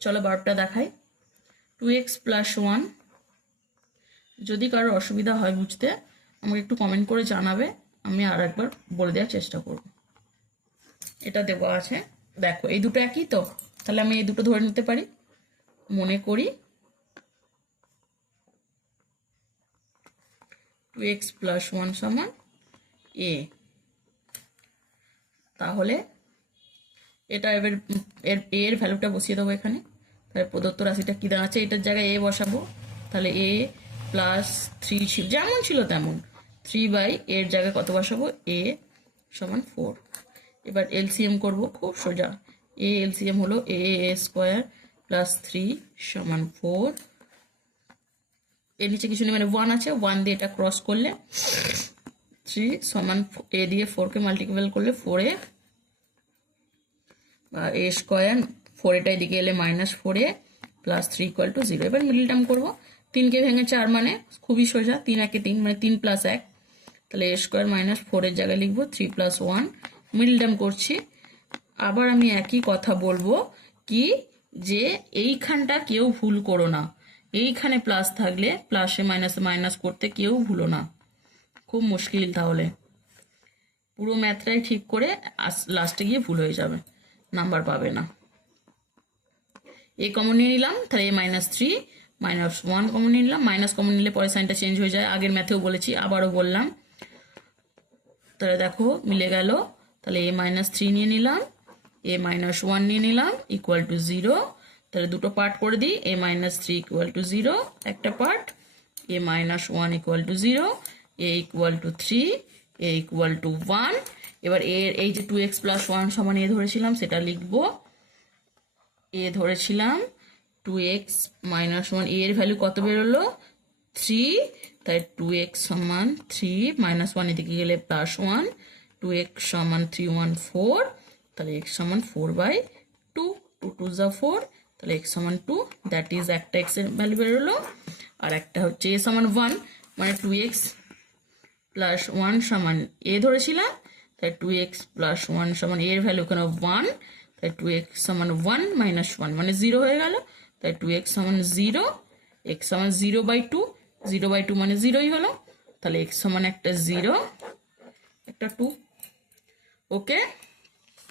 চলো বারটা দেখাই। 2x + 1। যদি কারোর অসুবিধা হয় বুঝতে আমাকে একটু কমেন্ট করে জানাবে, আমি আর একবার বলে দেওয়ার চেষ্টা করব। এটা দেওয়া আছে, দেখো এই দুটো একই তো, তাহলে আমি এই দুটো ধরে নিতে পারি। মনে করি 2x + 1 = a। তাহলে এটা এবার এর ভ্যালুটা বসিয়ে দেবো এখানে। তাহলে প্রদত্ত রাশিটা কী দাঁড়াচ্ছে, এটার জায়গায় a বসাবো। তাহলে a + 3 ছিল, যেমন ছিল তেমন, 3/a এর জায়গায় কত বসাবো, a = 4। এবার এলসিএম করব, খুব সোজা। a এলসিএম হলো a² + 3 = 4। এর নিচে কিছু নেই, মানে 1 আছে, 1 দিয়ে এটা ক্রস করলে 3 = a দিয়ে 4কে মাল্টিপ্লাই করলে 4a বা a², 4 এটা এদিকে এলে -4a + 3 = 0। এবার মিডল টার্ম করবো। 3কে ভেঙে 4 মানে খুবই সোজা, 3 একে 3 মানে 3 + 1। তাহলে a² - 4 এর জায়গায় লিখবো 3 + 1। মিডল টার্ম করছি। আবার আমি একই কথা বলবো কি, যে এইখানটা কেউ ভুল করো না। এইখানে প্লাস থাকলে প্লাসে মাইনাসে মাইনাস করতে কেউ ভুলো না, খুব মুশকিল। তাহলে পুরো ম্যাথটাই ঠিক করে লাস্টে গিয়ে ভুল হয়ে যাবে, নাম্বার পাবে না। এ কমন নিয়ে নিলাম, তাহলে a -3 -1 কমন নিয়ে নিলাম। মাইনাস কমন নিলে পরে সাইনটা চেঞ্জ হয়ে যায়, আগের ম্যাথেও বলেছি, আবারও বললাম। তাহলে দেখো মিলে গেল। তাহলে a -3 নিয়ে নিলাম, a -1 নিয়ে নিলাম = 0। তাহলে দুটো পার্ট করে দিই, a -3 = 0 একটা পার্ট, a -1 = 0, a = 3, a = 1। এবার এর এই যে 2x + 1 = a ধরেছিলাম সেটা লিখবো। a ধরেছিলাম 2x - 1, এর ভ্যালু কত বেরোলো, 3। তাই 2x = 3, -1 এদিকে গেলে +1, 2x = 3 1 4। তাহলে x = 4/2, 2 2 যা 4, তাহলে x = 2। দ্যাট ইজ একটা x এর ভ্যালু বেরোলো। আর একটা হচ্ছে a = 1, মানে 2x + 1 = a ধরেছিলাম। তাই 2x + 1 = এর ভ্যালু এখানে 1। তাই 2x = 1 - 1 মানে 0 হয়ে গেল। তাই 2x = 0, x = 0/2, 0/2 মানে 0ই হলো। তাহলে x = একটা 0 একটা 2। ওকে।